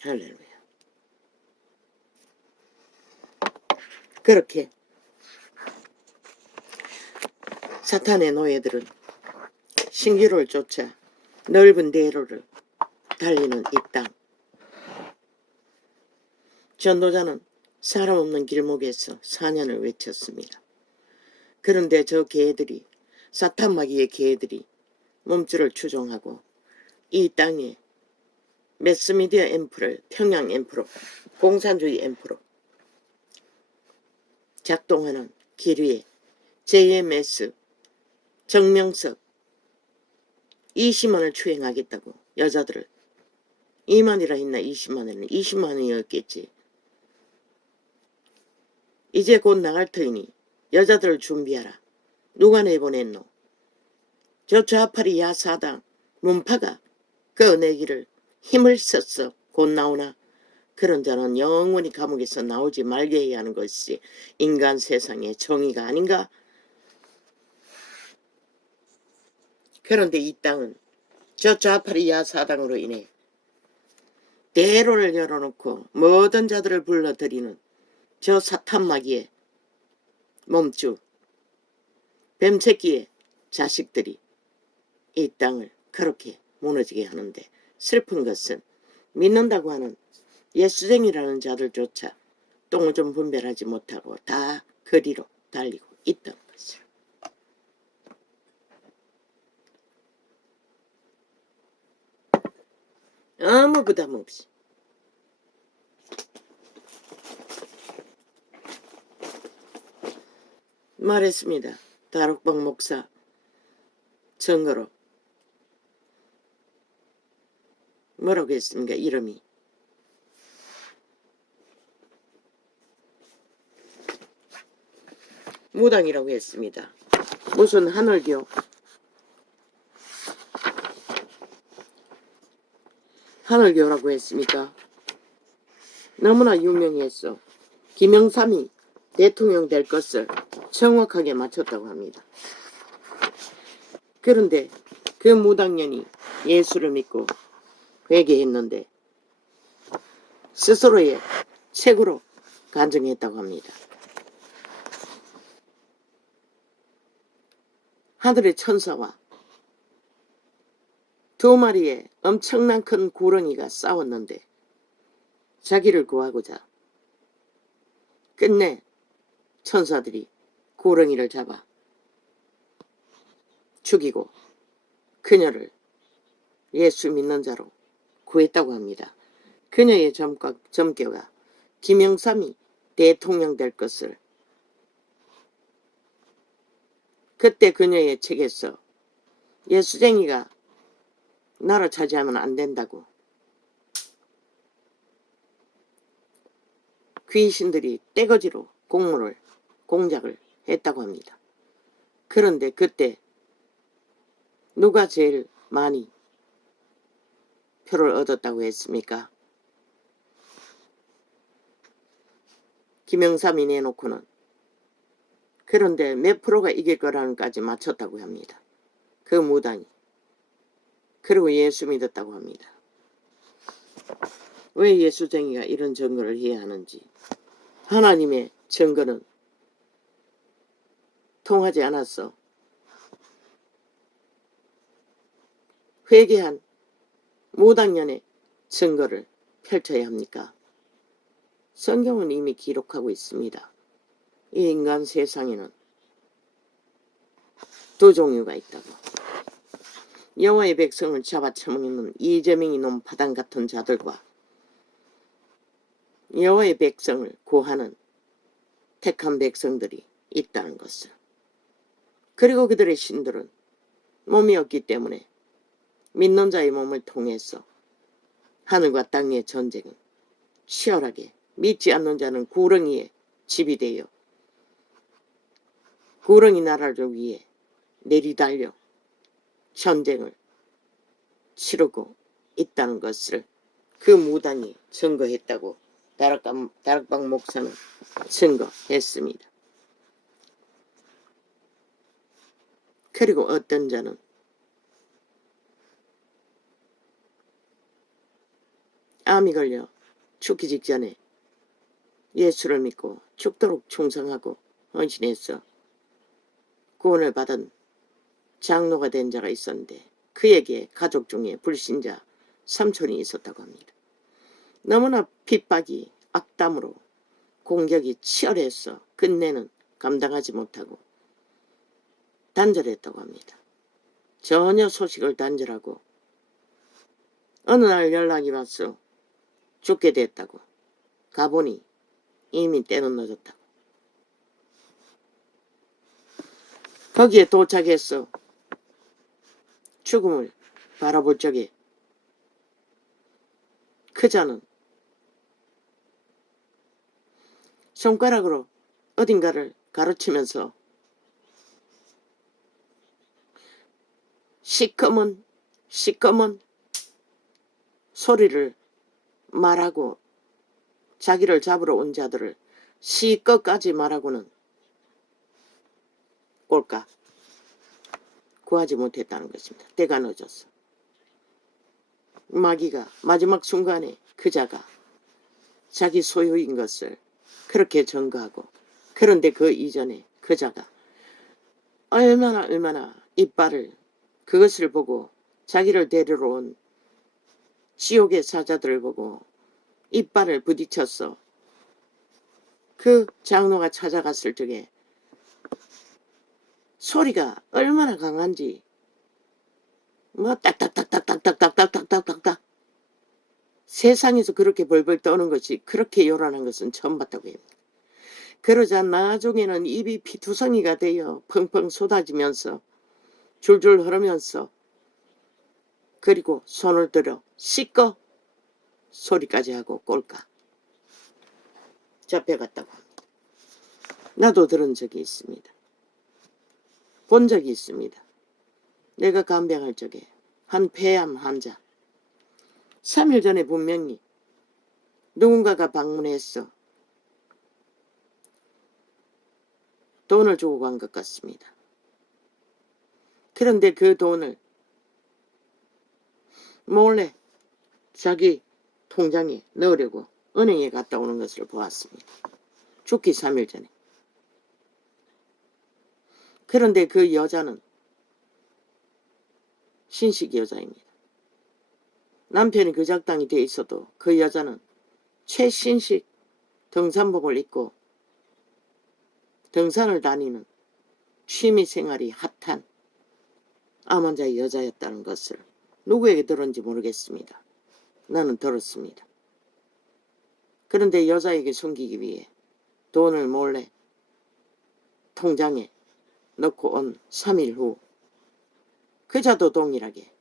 할렐루야. 그렇게 사탄의 노예들은 신기루를 쫓아 넓은 대로를 달리는 이 땅. 전도자는 사람 없는 길목에서 사년을 외쳤습니다. 그런데 저 개들이, 사탄 마귀의 개들이 몸줄을 추종하고 이 땅에 매스미디어 앰프를 평양 앰프로, 공산주의 앰프로 작동하는 길 위에 JMS 정명석 20만을 추행하겠다고 여자들을, 2만이라 했나 20만에는 20만이었겠지. 이제 곧 나갈 터이니 여자들을 준비하라. 누가 내보냈노? 저 좌파리 야사당 문파가 꺼내기를 힘을 썼어. 곧 나오나? 그런 자는 영원히 감옥에서 나오지 말게 해야 하는 것이 인간 세상의 정의가 아닌가? 그런데 이 땅은 저 좌파리 야사당으로 인해 대로를 열어놓고 모든 자들을 불러들이는 저 사탄마귀의 몸주 뱀새끼의 자식들이 이 땅을 그렇게 무너지게 하는데, 슬픈 것은 믿는다고 하는 예수쟁이라는 자들조차 똥을 좀 분별하지 못하고 다 거리로 달리고 있던 것을. 아무 부담 없이 말했습니다. 다락방 목사 증거로. 뭐라고 했습니까? 이름이 무당이라고 했습니다. 무슨 하늘교, 하늘교라고 했습니까? 너무나 유명했어. 김영삼이 대통령 될 것을 정확하게 맞췄다고 합니다. 그런데 그 무당년이 예수를 믿고 회개했는데 스스로의 책으로 간증했다고 합니다. 하늘의 천사와 2마리의 엄청난 큰 구렁이가 싸웠는데 자기를 구하고자 끝내 천사들이 구렁이를 잡아 죽이고 그녀를 예수 믿는 자로 구했다고 합니다. 그녀의 점괘가 김영삼이 대통령 될 것을, 그때 그녀의 책에서 예수쟁이가 나라 차지하면 안 된다고 귀신들이 떼거지로 공작을 했다고 합니다. 그런데 그때 누가 제일 많이 표를 얻었다고 했습니까? 김영삼이 내놓고는. 그런데 몇 프로가 이길 거라는까지 맞췄다고 합니다. 그 무당이. 그리고 예수 믿었다고 합니다. 왜 예수쟁이가 이런 증거를 해야 하는지. 하나님의 증거는 통하지 않았어. 회개한 무당년의 증거를 펼쳐야 합니까? 성경은 이미 기록하고 있습니다. 이 인간 세상에는 두 종류가 있다고. 여호와의 백성을 잡아쳐먹는 이재명이 놈 바당 같은 자들과 여호와의 백성을 구하는 택한 백성들이 있다는 것을. 그리고 그들의 신들은 몸이 없기 때문에 믿는 자의 몸을 통해서 하늘과 땅의 전쟁은 치열하게, 믿지 않는 자는 구렁이에 집이 되어 구렁이 나라를 위해 내리달려 전쟁을 치르고 있다는 것을 그 무당이 증거했다고 다락방 목사는 증거했습니다. 그리고 어떤 자는 암이 걸려 죽기 직전에 예수를 믿고 죽도록 충성하고 헌신해서 구원을 받은 장로가 된 자가 있었는데 그에게 가족 중에 불신자 삼촌이 있었다고 합니다. 너무나 핍박이 악담으로 공격이 치열해서 끝내는 감당하지 못하고 단절했다고 합니다. 전혀 소식을 단절하고 어느 날 연락이 왔어. 죽게 됐다고. 가보니 이미 때는 늦었다고. 거기에 도착해서 죽음을 바라볼 적에 그자는 손가락으로 어딘가를 가로치면서 시커먼 소리를 말하고 자기를 잡으러 온 자들을 시꺼까지 말하고는 꼴까 구하지 못했다는 것입니다. 때가 늦었어. 마귀가 마지막 순간에 그자가 자기 소유인 것을 그렇게 증거하고, 그런데 그 이전에 그자가 얼마나 이빨을 그것을 보고 자기를 데리러 온 지옥의 사자들을 보고 이빨을 부딪혔어. 그 장로가 찾아갔을 적에 소리가 얼마나 강한지 뭐 딱딱딱딱딱딱딱딱딱딱 세상에서 그렇게 벌벌 떠는 것이 그렇게 요란한 것은 처음 봤다고 합니다. 그러자 나중에는 입이 피투성이가 되어 펑펑 쏟아지면서 줄줄 흐르면서 그리고 손을 들어 씻고 소리까지 하고 꼴까 잡혀갔다고 합니다. 나도 들은 적이 있습니다. 본 적이 있습니다. 내가 간병할 적에 한 폐암 환자 3일 전에 분명히 누군가가 방문했어. 돈을 주고 간 것 같습니다. 그런데 그 돈을 몰래 자기 통장에 넣으려고 은행에 갔다 오는 것을 보았습니다. 죽기 3일 전에. 그런데 그 여자는 신식 여자입니다. 남편이 그 작당이 돼 있어도 그 여자는 최신식 등산복을 입고 등산을 다니는 취미생활이 핫한 암 환자의 여자였다는 것을 누구에게 들었는지 모르겠습니다. 나는 들었습니다. 그런데 여자에게 숨기기 위해 돈을 몰래 통장에 넣고 온 3일 후 그자도 동일하게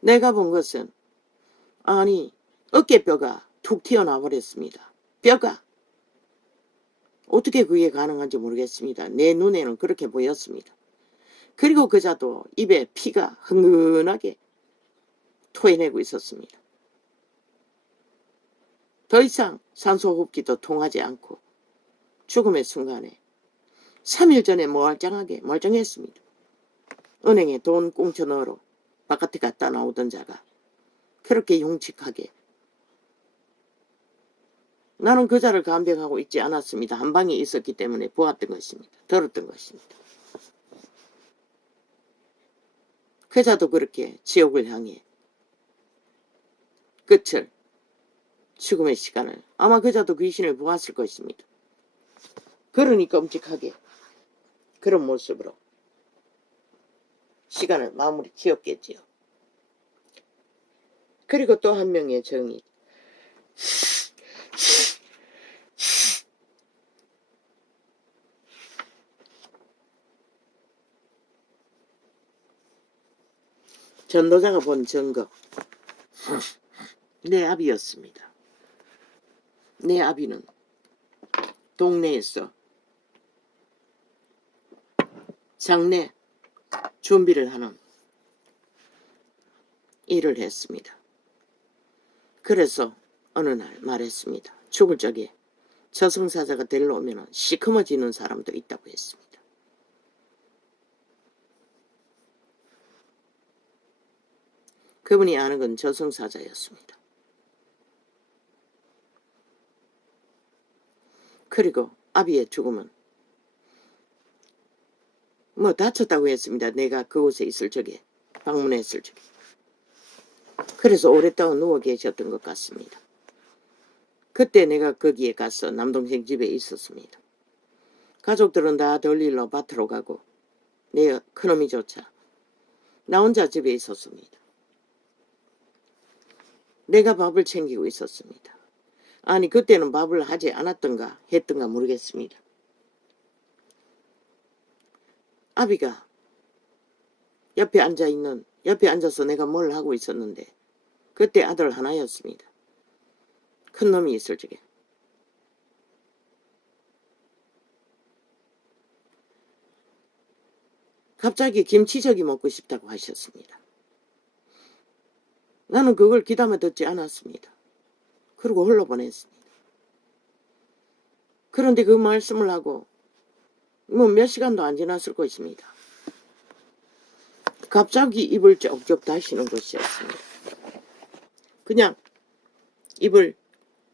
내가 본 것은 아니 어깨뼈가 툭 튀어나와 버렸습니다. 뼈가 어떻게 그게 가능한지 모르겠습니다. 내 눈에는 그렇게 보였습니다. 그리고 그자도 입에 피가 흥건하게 토해내고 있었습니다. 더 이상 산소호흡기도 통하지 않고 죽음의 순간에 3일 전에 멀쩡했습니다. 은행에 돈 꽁쳐 넣으러 바깥에 갔다 나오던 자가 그렇게 용칙하게 나는 그자를 간병하고 있지 않았습니다. 한 방에 있었기 때문에 보았던 것입니다. 들었던 것입니다. 그자도 그렇게 지옥을 향해 끝을 죽음의 시간을 아마 그자도 귀신을 보았을 것입니다. 그러니 끔찍하게 그런 모습으로 시간을 마무리 지었겠지요. 그리고 또 한 명의 정의 전도자가 본 증거 내 아비였습니다. 내 아비는 동네에서 장례 준비를 하는 일을 했습니다. 그래서 어느 날 말했습니다. 죽을 적에 저승사자가 데리러 오면 시커머지는 사람도 있다고 했습니다. 그분이 아는 건 저승사자였습니다. 그리고 아비의 죽음은 뭐 다쳤다고 했습니다. 내가 그곳에 있을 적에, 방문했을 적에. 그래서 오랫동안 누워 계셨던 것 같습니다. 그때 내가 거기에 가서 남동생 집에 있었습니다. 가족들은 다 덜일로 밭으로 가고 내 큰어미조차 나 혼자 집에 있었습니다. 내가 밥을 챙기고 있었습니다. 아니 그때는 밥을 하지 않았던가 했던가 모르겠습니다. 아비가 옆에 앉아서 내가 뭘 하고 있었는데 그때 아들 하나였습니다. 큰 놈이 있을 적에. 갑자기 김치젓이 먹고 싶다고 하셨습니다. 나는 그걸 귀담아 듣지 않았습니다. 그리고 흘러보냈습니다. 그런데 그 말씀을 하고 뭐 몇 시간도 안 지났을 것입니다. 갑자기 입을 쪽쪽 다시는 것이었습니다. 그냥 입을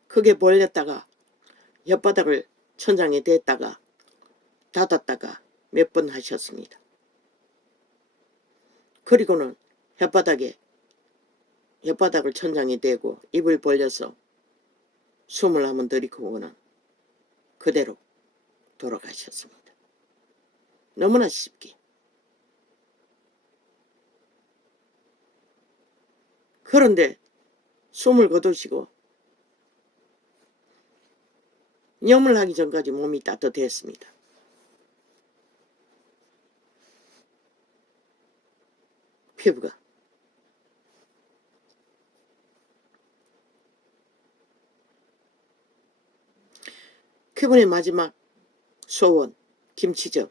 크게 벌렸다가 혓바닥을 천장에 댔다가 닫았다가 몇 번 하셨습니다. 그리고는 혓바닥을 천장에 대고 입을 벌려서 숨을 한번 들이켜고는 그대로 돌아가셨습니다. 너무나 쉽게. 그런데 숨을 거두시고 염을 하기 전까지 몸이 따뜻했습니다. 피부가. 그분의 마지막 소원, 김치젓.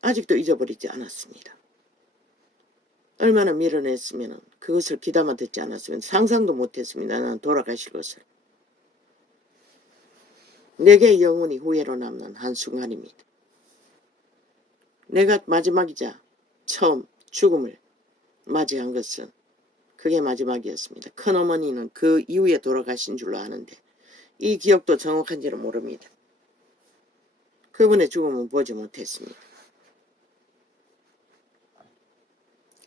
아직도 잊어버리지 않았습니다. 얼마나 밀어냈으면 그것을 귀담아 듣지 않았으면 상상도 못했습니다. 나는 돌아가실 것을. 내게 영원히 후회로 남는 한순간입니다. 내가 마지막이자 처음 죽음을 맞이한 것은 그게 마지막이었습니다. 큰어머니는 그 이후에 돌아가신 줄로 아는데 이 기억도 정확한지는 모릅니다. 그분의 죽음은 보지 못했습니다.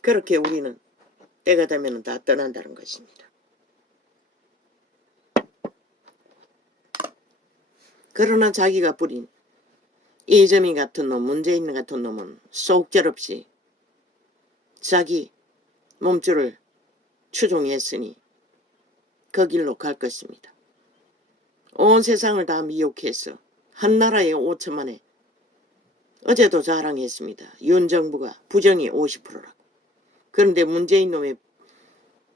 그렇게 우리는 때가 되면 다 떠난다는 것입니다. 그러나 자기가 뿌린 이재민 같은 놈, 문재인 같은 놈은 속절없이 자기 몸줄을 추종했으니 그 길로 갈 것입니다. 온 세상을 다 미혹해서 한나라의 5천만에 어제도 자랑했습니다. 윤 정부가 부정이 50%라고. 그런데 문재인 놈의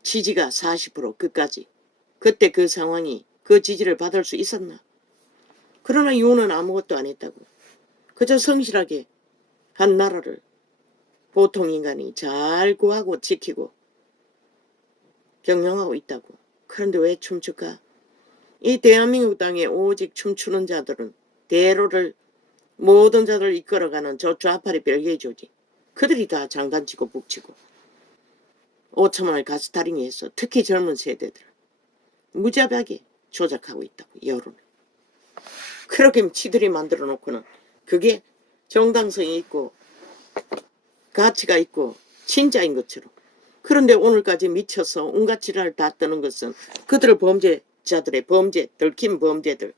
지지가 40% 끝까지. 그때 그 상황이 그 지지를 받을 수 있었나? 그러나 윤은 아무것도 안 했다고. 그저 성실하게 한 나라를 보통 인간이 잘 구하고 지키고 경영하고 있다고. 그런데 왜 춤출까? 이 대한민국 땅에 오직 춤추는 자들은 대로를 모든 자들을 이끌어가는 저 좌파리 별개조직. 그들이 다 장단치고 북치고 5천만을 가스타링해서 특히 젊은 세대들 무자비하게 조작하고 있다고. 여론을. 그렇게 치들이 만들어 놓고는 그게 정당성이 있고 가치가 있고 진짜인 것처럼. 그런데 오늘까지 미쳐서 온갖 지랄을 다 뜨는 것은 그들의 범죄자들의 범죄, 들킨 범죄들,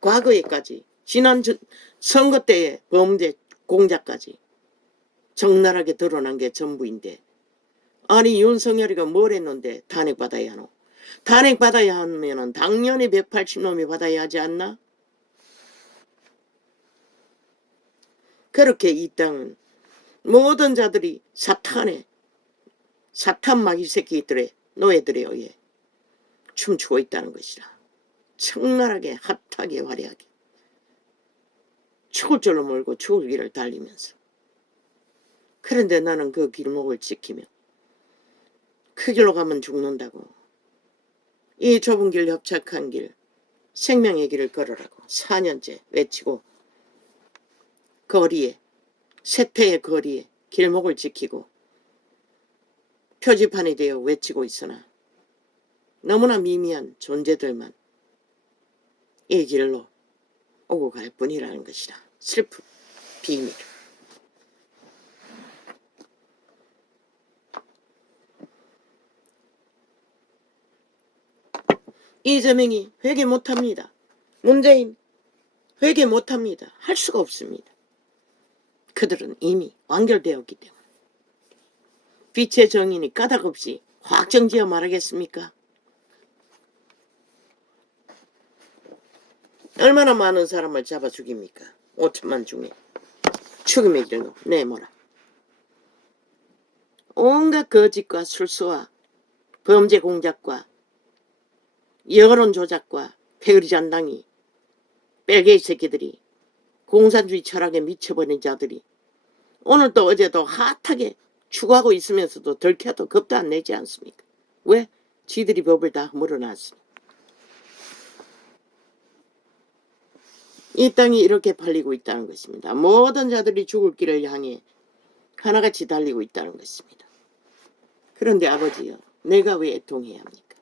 과거에까지 지난 선거 때의 범죄 공작까지 적나라하게 드러난 게 전부인데, 아니 윤석열이가 뭘 했는데 탄핵받아야 하노? 탄핵받아야 하면은 당연히 180놈이 받아야 하지 않나? 그렇게 이 땅은 모든 자들이 사탄 마귀 새끼들의 노예들에 의해 춤추고 있다는 것이라. 청나하게 핫하게 화려하게 죽을 줄로 몰고 죽을 길을 달리면서. 그런데 나는 그 길목을 지키며 그 길로 가면 죽는다고 이 좁은 길 협착한 길 생명의 길을 걸으라고 4년째 외치고 거리에 세태의 거리에 길목을 지키고 표지판이 되어 외치고 있으나 너무나 미미한 존재들만 이 길로 오고 갈 뿐이라는 것이라. 슬픈 비밀. 이재명이 회개 못합니다. 문재인 회개 못합니다. 할 수가 없습니다. 그들은 이미 완결되었기 때문에. 빛의 정인이 까닭없이 확정지어 말하겠습니까? 얼마나 많은 사람을 잡아 죽입니까? 5천만 중에 죽음의 길로 내모라. 온갖 거짓과 술수와 범죄 공작과 여론 조작과 패거리 잔당이 뺄개이 새끼들이 공산주의 철학에 미쳐버린 자들이 오늘도 어제도 핫하게 추구하고 있으면서도 들켜도 겁도 안 내지 않습니까? 왜? 지들이 법을 다 물어놨으니. 이 땅이 이렇게 팔리고 있다는 것입니다. 모든 자들이 죽을 길을 향해 하나같이 달리고 있다는 것입니다. 그런데 아버지요, 내가 왜 애통해야 합니까?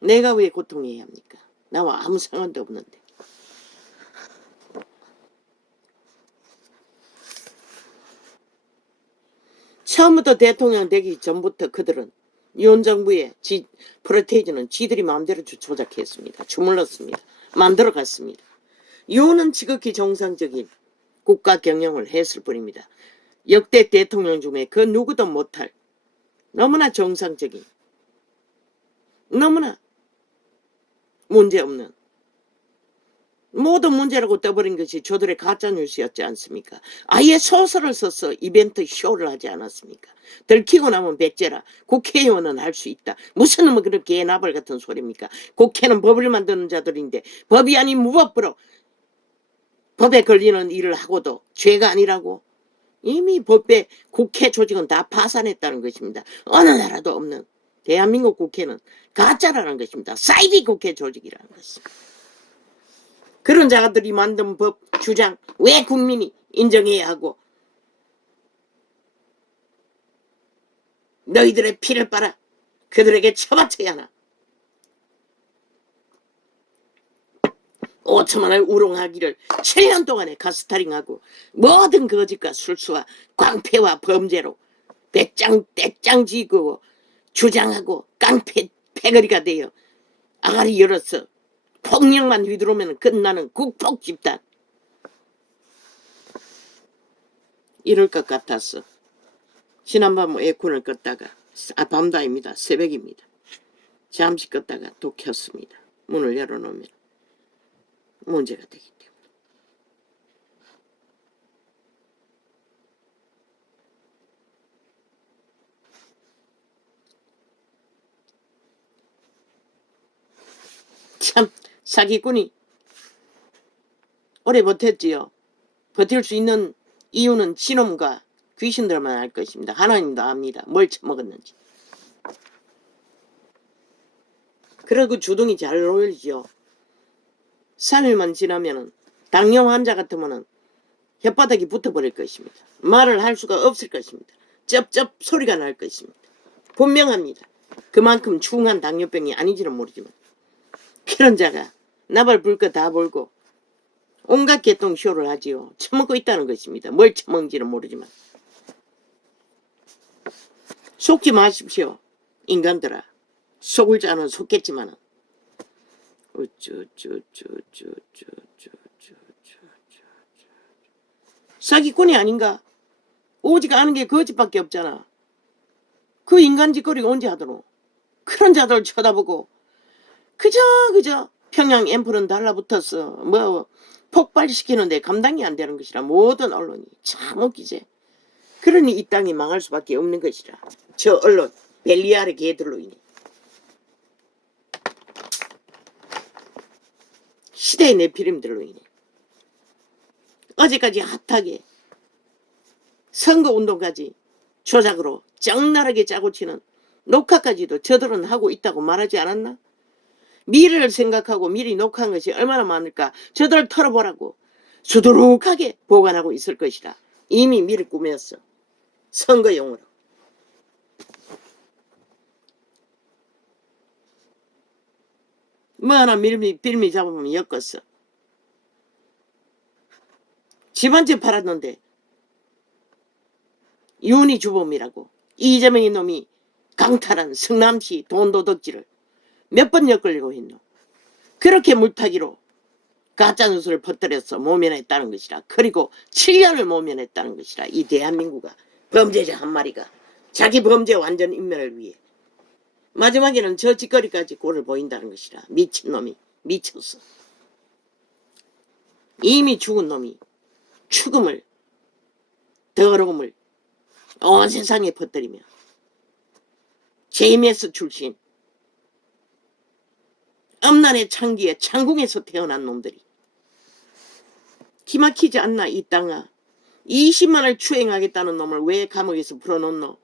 내가 왜 고통해야 합니까? 나와 아무 상관도 없는데. 처음부터 대통령 되기 전부터 그들은 윤정부의 프로테이지는 지들이 마음대로 조작했습니다. 주물렀습니다. 만들어갔습니다. 윤은 지극히 정상적인 국가 경영을 했을 뿐입니다. 역대 대통령 중에 그 누구도 못할 너무나 정상적인, 너무나 문제없는, 모든 문제라고 떠버린 것이 저들의 가짜뉴스였지 않습니까? 아예 소설을 써서 이벤트 쇼를 하지 않았습니까? 들키고 나면 배째라. 국회의원은 할 수 있다. 무슨 놈의 그런 개나발 같은 소리입니까? 국회는 법을 만드는 자들인데 법이 아닌 무법으로 법에 걸리는 일을 하고도 죄가 아니라고? 이미 법에 국회 조직은 다 파산했다는 것입니다. 어느 나라도 없는 대한민국 국회는 가짜라는 것입니다. 사이비 국회 조직이라는 것입니다. 그런 자들이 만든 법 주장 왜 국민이 인정해야 하고 너희들의 피를 빨아 그들에게 처바쳐야 하나. 5천만을 우롱하기를 7년 동안에 가스타링하고 모든 거짓과 술수와 광패와 범죄로 배짱 지고 주장하고 깡패 패거리가 되어 아가리 열어서 폭력만 휘두르면 끝나는 국폭 집단. 이럴 것 같았어. 지난밤 에어컨을 껐다가 밤도 아닙니다. 새벽입니다. 잠시 껐다가 또 켰습니다. 문을 열어놓으면 문제가 되기 때문에. 참 사기꾼이 오래 버텼지요. 버틸 수 있는 이유는 지놈과 귀신들만 알 것입니다. 하나님도 압니다. 뭘 처먹었는지. 그리고 주둥이 잘 놀지요. 3일만 지나면은 당뇨 환자 같으면은 혓바닥이 붙어버릴 것입니다. 말을 할 수가 없을 것입니다. 쩝쩝 소리가 날 것입니다. 분명합니다. 그만큼 중한 당뇨병이 아닌지는 모르지만 그런 자가 나발 불 거 다 벌고 온갖 개똥 쇼를 하지요. 처먹고 있다는 것입니다. 뭘 처먹는지는 모르지만. 속지 마십시오. 인간들아. 속을 자는 속겠지만은. 사기꾼이 아닌가? 오직 아는 게 거짓밖에 없잖아. 그 인간 짓거리가 언제 하더노? 그런 자들 쳐다보고 그저 평양 앰플은 달라붙었어. 뭐 폭발시키는데 감당이 안 되는 것이라 모든 언론이 참 웃기지. 그러니 이 땅이 망할 수밖에 없는 것이라. 저 언론 벨리아르 개들로 인해. 시대의 내피림들로 인해. 어제까지 핫하게 선거운동까지 조작으로 적나라하게 짜고치는 녹화까지도 저들은 하고 있다고 말하지 않았나? 미래를 생각하고 미리 녹화한 것이 얼마나 많을까? 저들을 털어보라고. 수두룩하게 보관하고 있을 것이라. 이미 미리 꾸몄어. 선거용으로. 뭐 하나 빌미 잡으면 엮었어. 집 한 채 팔았는데 윤희 주범이라고 이재명이 놈이 강탈한 성남시 돈도둑질을 몇 번 엮으려고 했노. 그렇게 물타기로 가짜뉴스를 퍼뜨려서 모면했다는 것이라. 그리고 7년을 모면했다는 것이라. 이 대한민국아, 범죄자 한 마리가 자기 범죄 완전 인멸을 위해 마지막에는 저 짓거리까지 꼴을 보인다는 것이라. 미친놈이 미쳤어. 이미 죽은 놈이 죽음을, 더러움을 온 세상에 퍼뜨리며 JMS 출신 엄난의 창기에 창궁에서 태어난 놈들이 기막히지 않나. 이 땅아, 20만을 추행하겠다는 놈을 왜 감옥에서 풀어놓노?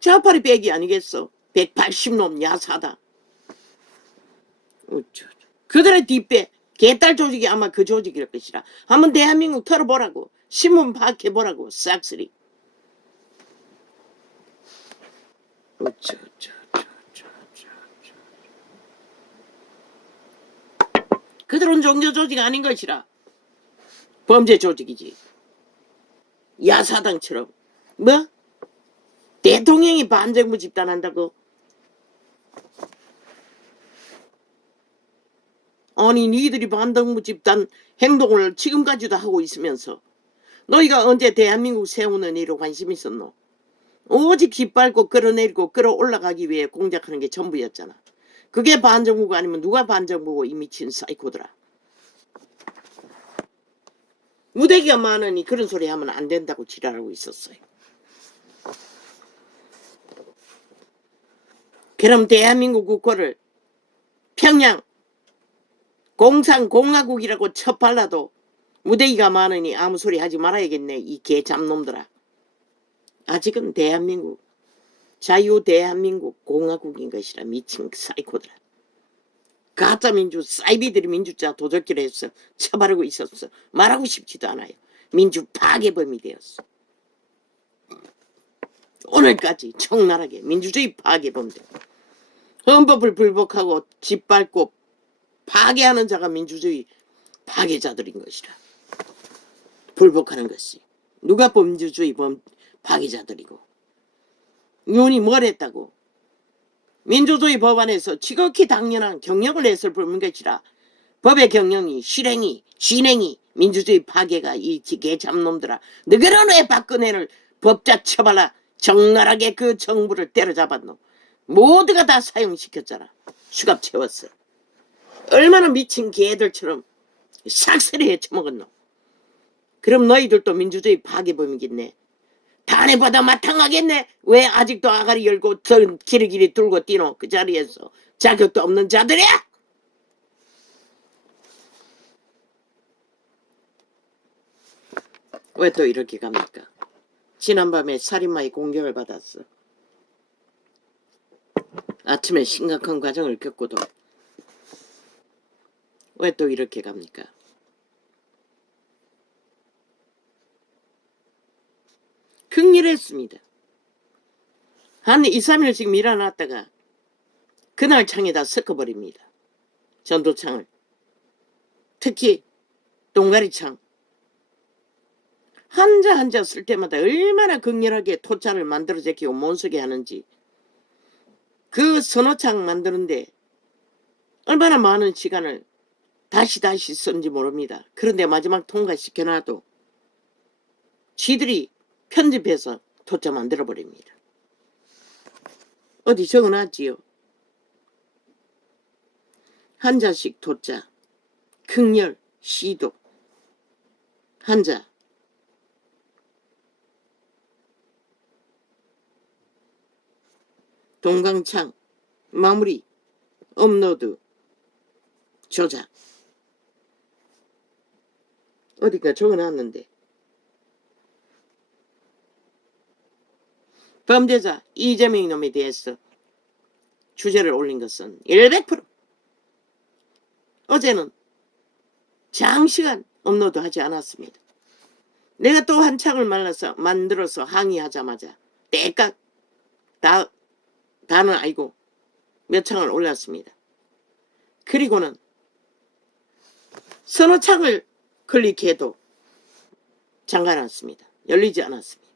좌파리 백이 아니겠어. 180놈 야사다. 그들의 뒷배 개딸 조직이 아마 그 조직일 것이라. 한번 대한민국 털어보라고. 신문 파악해보라고. 싹쓸이. 그들은 종교 조직 아닌 것이라. 범죄 조직이지. 야사당처럼. 뭐? 대통령이 반정부 집단한다고? 아니 니들이 반정부 집단 행동을 지금까지도 하고 있으면서 너희가 언제 대한민국 세우는 일에 관심 있었노? 오직 깃밟고 끌어내리고 끌어올라가기 위해 공작하는 게 전부였잖아. 그게 반정부가 아니면 누가 반정부고 이 미친 사이코들아. 무대기가 많으니 그런 소리 하면 안 된다고 지랄하고 있었어요. 그럼 대한민국 국호를 평양 공산공화국이라고 첩발라도 무대기가 많으니 아무 소리 하지 말아야겠네. 이 개잡놈들아. 아직은 대한민국 자유대한민국 공화국인 것이라. 미친 사이코들아. 가짜민주 사이비들이 민주자 도적질을 해서 처벌하고 있었어. 말하고 싶지도 않아요. 민주 파괴범이 되었어. 오늘까지 청나라하게 민주주의 파괴범들, 헌법을 불복하고 짓밟고 파괴하는 자가 민주주의 파괴자들인 것이라. 불복하는 것이 누가 민주주의 파괴자들이고. 윤이 뭘 했다고? 민주주의 법안에서 지극히 당연한 경영을 했을 뿐인 것이라. 법의 경영이 실행이 진행이 민주주의 파괴가 이 개잡놈들아. 너희는 왜 박근혜를 법자 처발라 적나라하게 그 정부를 때려잡았노? 모두가 다 사용시켰잖아. 수갑 채웠어. 얼마나 미친 개들처럼 싹쓸이 해쳐먹었노. 그럼 너희들도 민주주의 파괴범이겠네. 탄핵받아 마땅하겠네. 왜 아직도 아가리 열고 기리기리 들고 뛰노? 그 자리에서 자격도 없는 자들이야. 왜 또 이렇게 갑니까? 지난밤에 살인마의 공격을 받았어. 아침에 심각한 과정을 겪고도 왜 또 이렇게 갑니까? 극렬했습니다. 한 2, 3일씩 밀어놨다가 그날 창에다 섞어버립니다. 전도창을. 특히 동가리창. 한자 한자 쓸 때마다 얼마나 극렬하게 토자를 만들어 제끼고 못쓰게 하는지. 그 선호창 만드는데 얼마나 많은 시간을 다시 썼는지 모릅니다. 그런데 마지막 통과시켜놔도 지들이 편집해서 토자 만들어버립니다. 어디 적어놨지요? 한자식 토자, 극렬, 시도, 한자. 동강창, 마무리, 업로드, 조작. 어디가 적어놨는데. 범죄자 이재명 놈에 대해서 주제를 올린 것은 100%. 어제는 장시간 업로드하지 않았습니다. 내가 또 한 창을 만들어서 항의하자마자 때깍 다는 아니고 몇 창을 올렸습니다. 그리고는 서너 창을 클릭해도 잠가놨습니다. 열리지 않았습니다.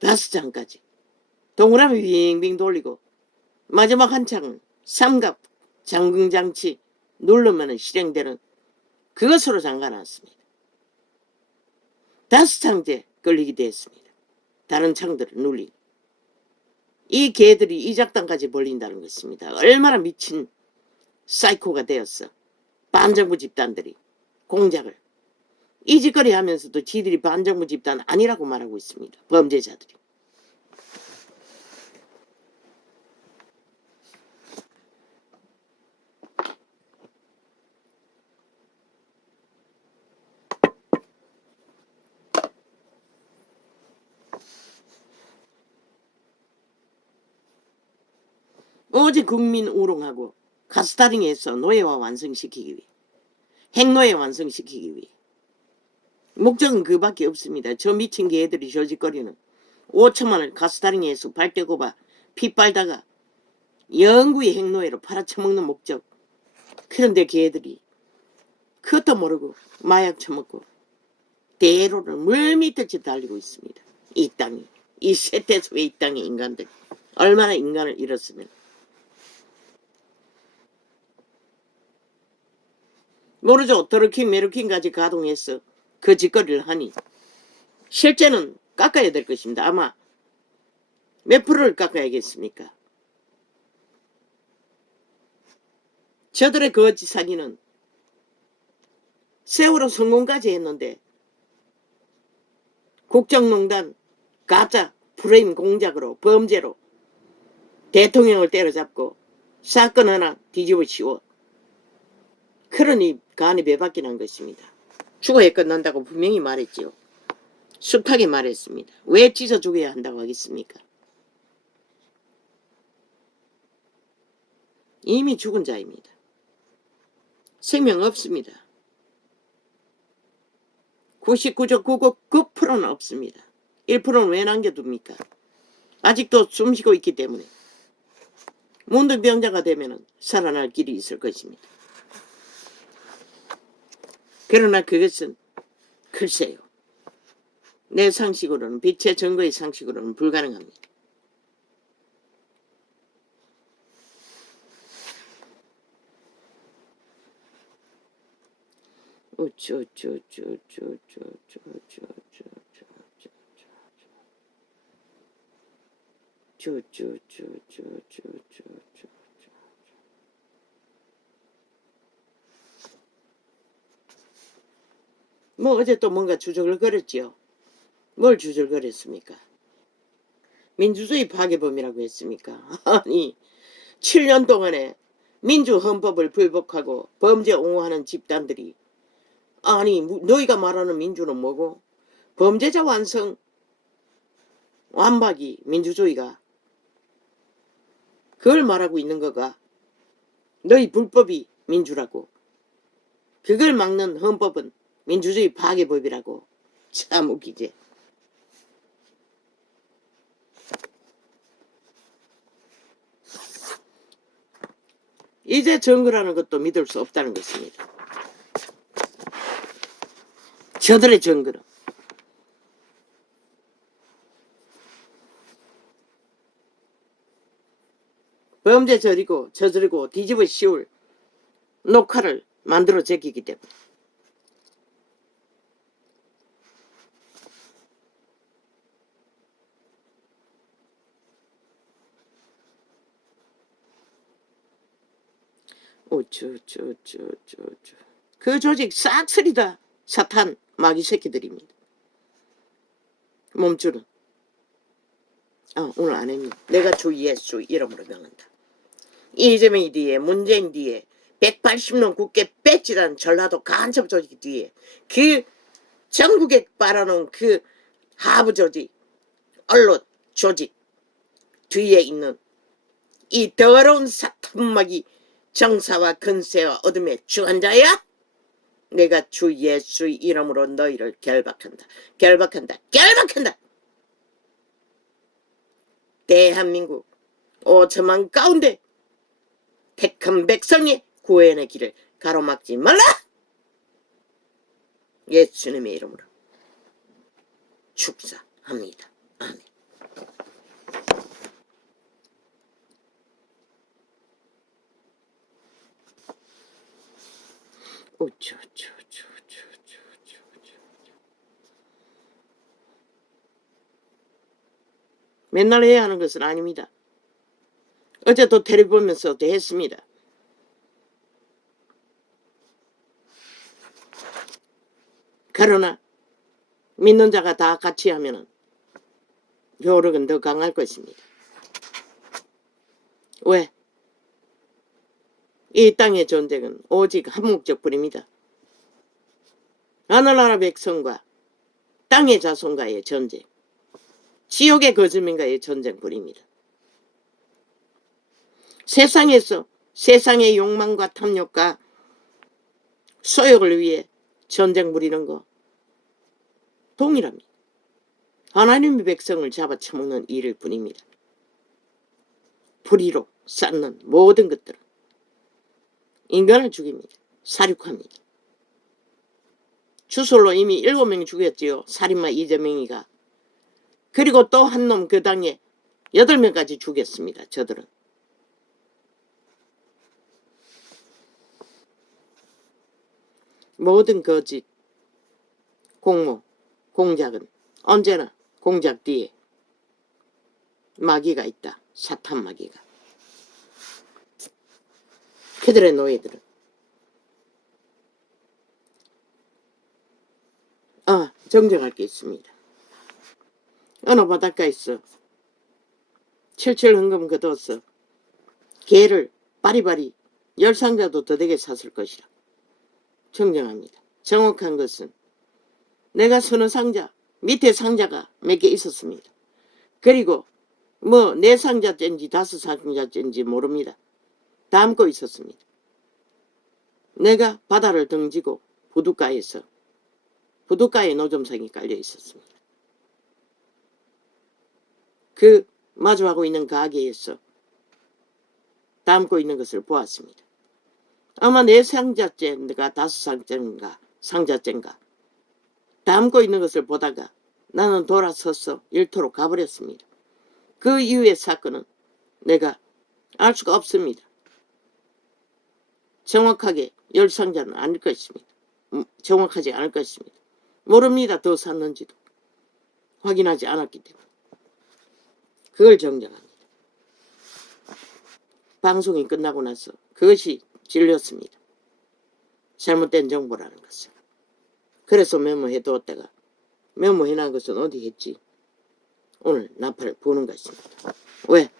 5장까지 동그라미 빙빙 돌리고 마지막 한 창은 삼각 잠금장치 누르면 실행되는 그것으로 잠가놨습니다. 5창째 걸리게 됐습니다. 다른 창들을 눌리고. 이 개들이 이 작당까지 벌린다는 것입니다. 얼마나 미친 사이코가 되었어. 반정부 집단들이 공작을 이 짓거리 하면서도 지들이 반정부 집단 아니라고 말하고 있습니다. 범죄자들이. 어제 국민 우롱하고 가스타링에서 노예화 완성시키기 위해 핵노예 완성시키기 위해 목적은 그밖에 없습니다. 저 미친 개들이 저짓거리는 5천만을 가스타링에서 발대고봐 피 빨다가 영구히 핵노예로 팔아쳐먹는 목적. 그런데 개들이 그것도 모르고 마약 처먹고 대로를 물밑듯이 달리고 있습니다. 이 땅이, 이 세태소의 이 땅의 인간들이 얼마나 인간을 잃었으면. 모르죠. 드루킹 메루킹까지 가동해서 그 짓거리를 하니 실제는 깎아야 될 것입니다. 아마 몇 프로를 깎아야겠습니까? 저들의 거짓 사기는 세월호 성공까지 했는데 국정농단 가짜 프레임 공작으로 범죄로 대통령을 때려잡고 사건 하나 뒤집어 씌워 그러니 간이 배밖에 난 것입니다. 죽어야 끝난다고 분명히 말했지요. 숱하게 말했습니다. 왜 찢어 죽여야 한다고 하겠습니까? 이미 죽은 자입니다. 생명 없습니다. 99.999%는 없습니다. 1%는 왜 남겨둡니까? 아직도 숨쉬고 있기 때문에 문득병자가 되면 살아날 길이 있을 것입니다. 그러나 그것은 글쎄요. 내 상식으로는 빛의 증거의 상식으로는 불가능합니다. 뭐 어제 또 뭔가 주적을 거렸지요. 뭘 주적거렸습니까? 민주주의 파괴범이라고 했습니까? 아니 7년 동안에 민주헌법을 불복하고 범죄 옹호하는 집단들이 아니 너희가 말하는 민주는 뭐고? 범죄자 완성 완박이 민주주의가 그걸 말하고 있는 거가 너희 불법이 민주라고 그걸 막는 헌법은 민주주의 파괴법이라고. 참 웃기지. 이제 정거라는 것도 믿을 수 없다는 것입니다. 저들의 정거는 범죄 저지르고 뒤집어 씌울 녹화를 만들어 제끼기 때문에. 그 조직 싹쓸이 다 사탄 마귀 새끼들입니다. 몸주는 오늘 안 했네. 내가 주 예수 이름으로 명한다. 이재명이 뒤에 문재인 뒤에 180년 국회 배지란 전라도 간첩 조직 뒤에 그 전국에 빨아놓은 그 하부 조직 언론 조직 뒤에 있는 이 더러운 사탄마귀 정사와 근세와 어둠의 주관자야. 내가 주 예수의 이름으로 너희를 결박한다. 대한민국 5천만 가운데 택한 백성의 구원의 길을 가로막지 말라. 예수님의 이름으로 축사합니다. 아멘. 맨날 해야 하는 것은 아닙니다. 어제도 텔레비 보면서도 했습니다. 그러나 믿는 자가 다 같이 하면은 효력은 더 강할 것입니다. 왜? 이 땅의 전쟁은 오직 한 목적뿐입니다. 하늘나라 백성과 땅의 자손과의 전쟁, 지옥의 거주민과의 전쟁뿐입니다. 세상에서 세상의 욕망과 탐욕과 소욕을 위해 전쟁 부리는 거 동일합니다. 하나님의 백성을 잡아쳐먹는 일일 뿐입니다. 불의로 쌓는 모든 것들은 인간을 죽입니다. 살육합니다. 주술로 이미 7명 죽였지요. 살인마 이재명이가. 그리고 또 한 놈 그 당에 8명까지 죽였습니다. 저들은. 모든 거짓, 공모, 공작은 언제나 공작 뒤에 마귀가 있다. 사탄 마귀가. 그들의 노예들은 정정할 게 있습니다. 어느 바닷가에서 철철 흥금 거둬서 개를 바리바리 10상자도 더 되게 샀을 것이라. 정정합니다. 정확한 것은 내가 서는 상자 밑에 상자가 몇 개 있었습니다. 그리고 뭐 4상자째인지 5상자째인지 모릅니다. 담고 있었습니다. 내가 바다를 등지고 부둣가에 노점상이 깔려 있었습니다. 그 마주하고 있는 가게에서 담고 있는 것을 보았습니다. 아마 4상자째인가 5상자째인가 상자째인가 담고 있는 것을 보다가 나는 돌아서서 일터로 가버렸습니다. 그 이후의 사건은 내가 알 수가 없습니다. 정확하게 10상자는 아닐 것입니다. 정확하지 않을 것입니다. 모릅니다. 더 샀는지도 확인하지 않았기 때문에. 그걸 정정합니다. 방송이 끝나고 나서 그것이 진리였습니다. 잘못된 정보라는 것을. 그래서 메모해두었다가 메모해놓은 것은 어디 했지? 오늘 나팔을 부는 것입니다. 왜?